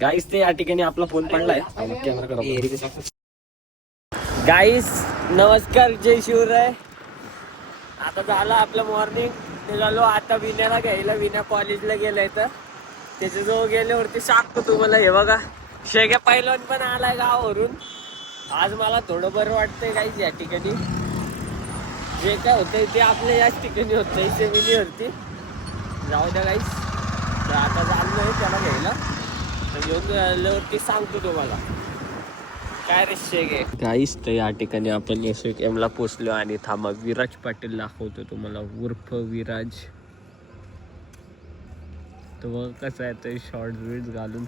गाईस ते या ठिकाणी आपला फोन पडलाय. गाईस नमस्कार, जय शिवराय. आता झालं आपलं मॉर्निंग. निघालो आता विण्याला घ्यायला. विण्या कॉलेजला गेलाय तर त्याच्याजवळ गेल्यावरती सांगतो तुम्हाला. हे बघा शेग्या पैलवान पण आलाय गावावरून. आज मला थोडं बरं वाटतंय गाईस. या ठिकाणी जे काय होतंय ते आपल्या याच ठिकाणी होतंय, सेमिनीवरती. जाऊ द्या गाईस. तर आता चाललोय त्याला घ्यायला. तर घेऊन आल्यावरती सांगतो तुम्हाला काय रे शेगे. गाईस तर या ठिकाणी आपण SOKMला पोचलो आणि थांबा विराज पाटील दाखवतो तुम्हाला, उर्फ विराज. तो मग कसं आहे ते शॉर्ट्स बिट्स घालून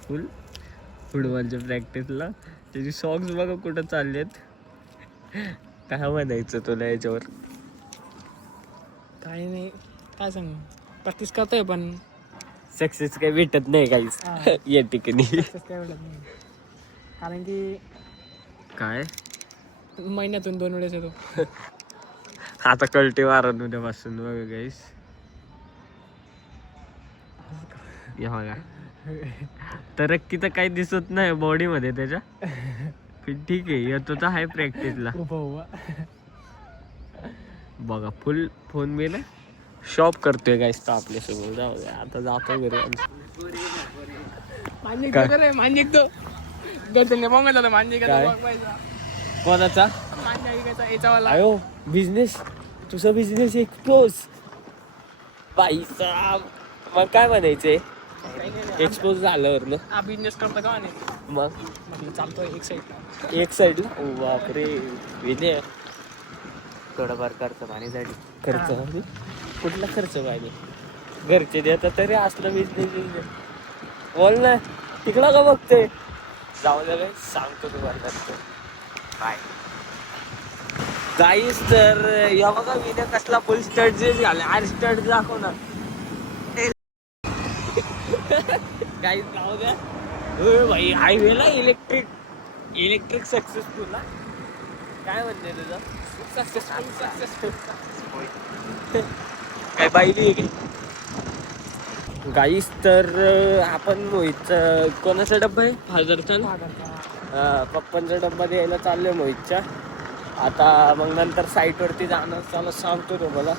फुटबॉलच्या प्रॅक्टिसला. त्याची सॉक्स बघा कुठं चाललेत. काय म्हणायचं तुला याच्यावर? काही नाही, काय सांगू. प्रॅक्टिस करतोय पण सक्सेस काही भेटत नाही काहीच या ठिकाणी. सक्सेस काय भेटत नाही, कारण की काय महिन्यातून 2 वेळेस येतो. आता कल्टी मारून उद्यापासून बघा गाईस. या बघा तरक्की तर काही दिसत नाही बॉडी मध्ये त्याच्या. ठीक आहे, येतो तर आहे प्रॅक्टिसला. बघा फुल फोन बिल शॉप करतोय गाईस. तर आपल्या समोर जाऊ द्या. आता जातो घरी. कोणाचा आयो बिझनेस? तुझा बिझनेस एक्सपोज बाई साहेब. मग काय म्हणायचंय एक्सपोज झाल्यावर ना बिझनेस करतो का मग चालतोय एक साईडला. ओ बापरे विजय. थोडंफार खर्च पाणीसाठी. खर्च कुठला खर्च पाहिजे? घरचे देतात तरी असलं बिझनेस. बोल ना तिकडं का बघतोय? जाऊ दे सांगतो तुम्हाला काय गाईस. तर या बघा विनय कसला फुल स्टड जे झाले. आर स्टड दाखव ना गाईस. जाऊ द्या भाई. हायवेला इलेक्ट्रिक सक्सेसफुल ना. काय म्हणते तुझं? सक्सेसफुल काय पाहिली की गाईस. तर आपण मोहितचा कोणाचा डब्बा आहे? फादरचा ना. पप्पांचा डब्बा द्यायला चाललोय मोहितच्या. आता मग नंतर साईटवरती जाणं. चला सांगतो तुम्हाला.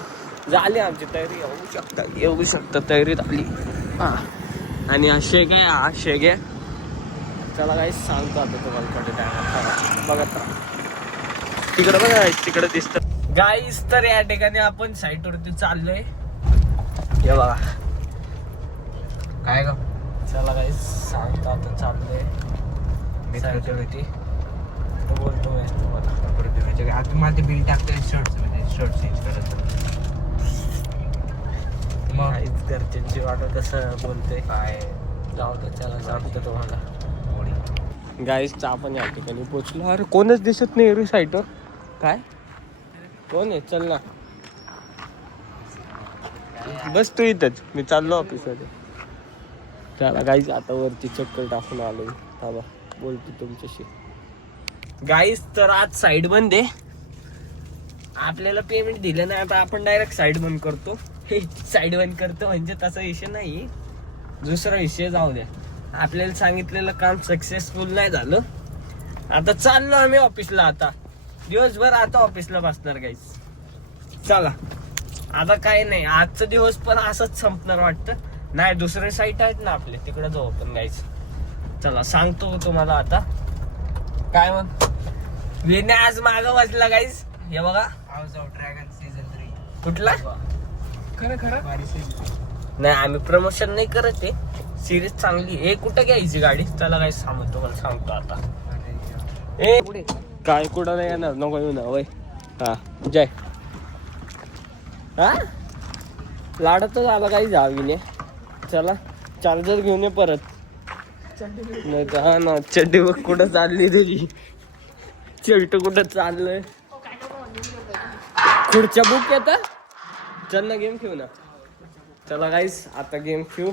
झाली आमची तयारी. येऊ शकता तयारीत आली. आणि हा शेग आहे. चला गाईस सांगतो आता तुम्हाला थोडे टायमात. बघत राहा तिकडं. बघा तिकडं दिसतं गाईस. तर या ठिकाणी आपण साईटवरती चाललोय. हे बघा काय का. चला गाईस सांगतो आता चाललोय मी साईटवरती. बोलतो तुम्हाला. आता माझे बिल टाकतोय शर्ट चेंज करायचं. मग घरच्यांची वाटत कसं बोलते काय. जाऊ दे चला सांगतो तुम्हाला. गाईस आपण या ठिकाणी पोचलो. अरे कोणच दिसत नाही रे साईटवर. काय कोण आहे? चल ना बस तू इथंच. मी चाललो ऑफिसमध्ये. चला गाईस आता वरती चक्कर टाकून आलोय. थांबा बोलतो तुमच्याशी. गाईस तर आज साईड बंद आहे. आपल्याला पेमेंट दिलं नाही. आता आपण डायरेक्ट साईड बंद करतो. साईड बंद करतो म्हणजे तसा विषय नाही, दुसरा विषय. जाऊ द्या. आपल्याला सांगितलेलं काम सक्सेसफुल नाही झालं. आता चाललो आम्ही ऑफिसला. आता दिवसभर आता ऑफिसला बसणार गाईस. चला आता काय नाही. आजचा दिवस पण असंच संपणार वाटतं. नाही दुसरे साईट आहेत ना आपले तिकडे जाऊ आपण गाईस. चला सांगतो तुम्हाला आता. काय मग विनय आज मागं वाजला गाईस. हे बघा हाऊस ऑफ ड्रॅगन सीझन 3 कुठला. खरं नाही आम्ही प्रमोशन नाही करत आहे. सिरीज चांगली. हे कुठं घ्यायची गाडी? चला गाईस सांगतो तुम्हाला. सांगतो आता. ए काय कुठं नाही येणार. नको येऊ ना वय. हा जय. हा लाडतच आला काही जावीने. चला चार्जर घेऊन ये परत. नाही तर हा ना चड्डी बघ कुठं चालली तुझी. शर्ट कुठं चाललंय. खुर्च्या बुक येतं. चल ना गेम खेळू ना. चला गाईस आता गेम खेळू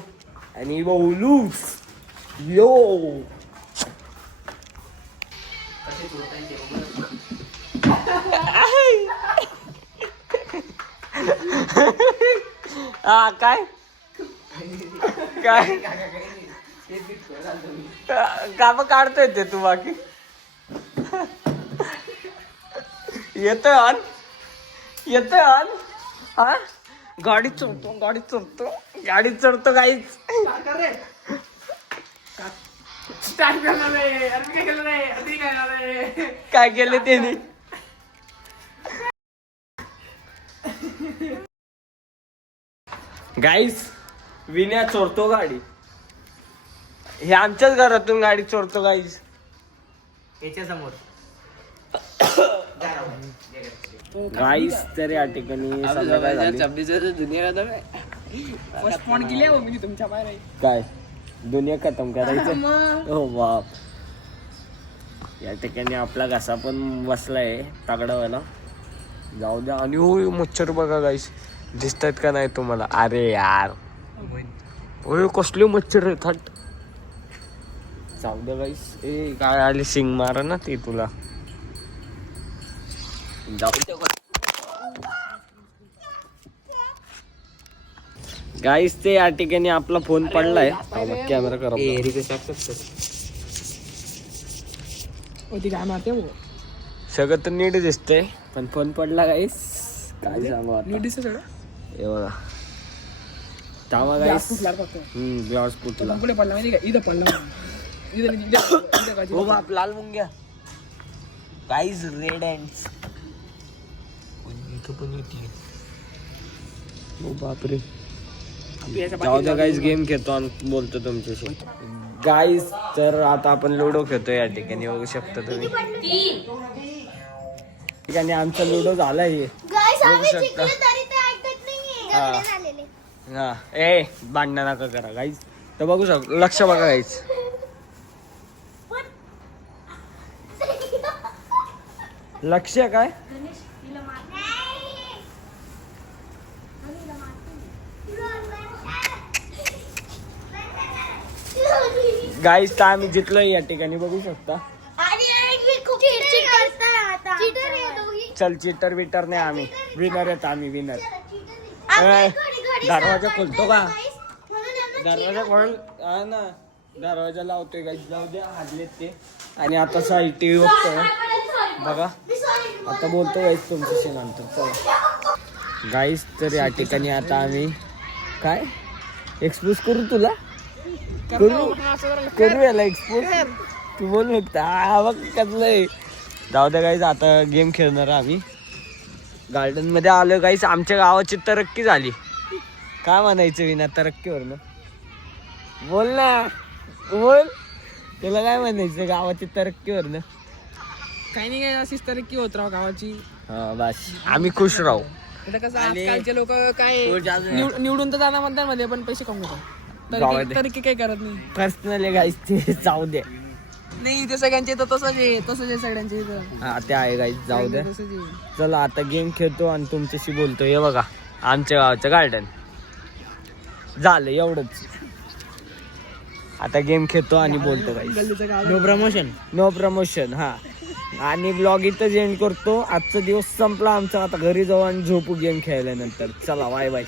आणि बोलू. यो हा काय काय काम काढतोय ते तू बाकी येतोय ऑन हा गाडी चढतो काहीच काय केलं त्याने गाईस विन्या चोरतो गाडी हे आमच्याच घरातून गाडी चोरतो गाईस याच्या समोर गाईस तर या ठिकाणी संध्याकाळ झाली. फर्स्ट पॉइंट केली आहे मी तुमच्या बाहेर आहे. काय दुनिया खतम करायचं हो बाप या ठिकाणी आपला घसा पण बसलाय तागडा व्हायला जाऊ द्या आणि हो मच्छर बघा गाईस दिसतात का नाही तुम्हाला अरे यार होय कसले मच्छर आहेत हट जाऊ द्या गाईस ए काय आले सिंग मारा ना ते तुला जाऊ द्या गाईस ते या ठिकाणी आपला फोन पडलाय कॅमेरा करा ती काय मारते हो सगळं तर नीट दिसतंय पण फोन पडला गाईस काय सांगू आता नीट दिसतं सगळं हे बघा तावा गाईस फक्त ग्लास फुटला पुढे पडला माहिती का इथं पडलं हो बाप लाल मुंग्या गाईस रेड हँड्स इथं पण येते हो बापरे जाऊ द्या गाईस गेम खेळतो आणि बोलतो तुमच्याशी गाईस तर आता आपण लुडो खेळतो या ठिकाणी बघू शकता तुम्ही ठिकाणी आमचा लुडो झालाय बघू शकता हा ए भांडण नका करा गाईस तर बघू शकतो लक्ष बघा गाईस लक्ष काय गाईस तर आम्ही जिंकलोय या ठिकाणी बघू शकता चल चिटर बिटर नाही आम्ही विनर आहेत आम्ही विनर दरवाजा खोलतो का दरवाजा खोल हा ना दरवाजा लावतोय गाईस जाऊ द्या हाडलेत ते आणि आता साईड टीव्ही बघतोय बघा आता बोलतो गाईस तुमच्याशी नंतर चला गाईस तर या ठिकाणी आता आम्ही काय एक्सपोज करू तुला करू याला एक्सपोज तू बोल बघता हा बघ कसलंय जाऊ द्या गाईस आता गेम खेळणार आम्ही गार्डन मध्ये आलोय गाईस आमच्या गावाची तरक्की झाली काय म्हणायचं विना तरक्कीवरनं बोल ना बोल तुला काय म्हणायचं गावाची तरक्कीवरनं काही नाही काय अशीच तरक्की होत राव गावाची हा बस आम्ही खुश राहू आता कसं आजकालचे लोक काय निवडून तर जाणार मतदानमध्ये पण पैसे कमवतात गावात तरक्की काही करत नाही पर्सनल गाईस ते जाऊ दे नाही ते सगळ्यांचे तर तसंच आहे सगळ्यांचे इथं हा ते आहे गाईस जाऊ द्या तसंच आहे. चला आता गेम खेळतो आणि तुमच्याशी बोलतो हे बघा आमच्या गावाचं गार्डन झालं एवढंच आता गेम खेळतो आणि बोलतो गाईस गल्लीचं गाव नो प्रमोशन हा आणि ब्लॉग इथं एंड करतो आजचा दिवस संपला आमचा आता घरी जाऊ आणि झोपू गेम खेळल्यानंतर चला बाय बाय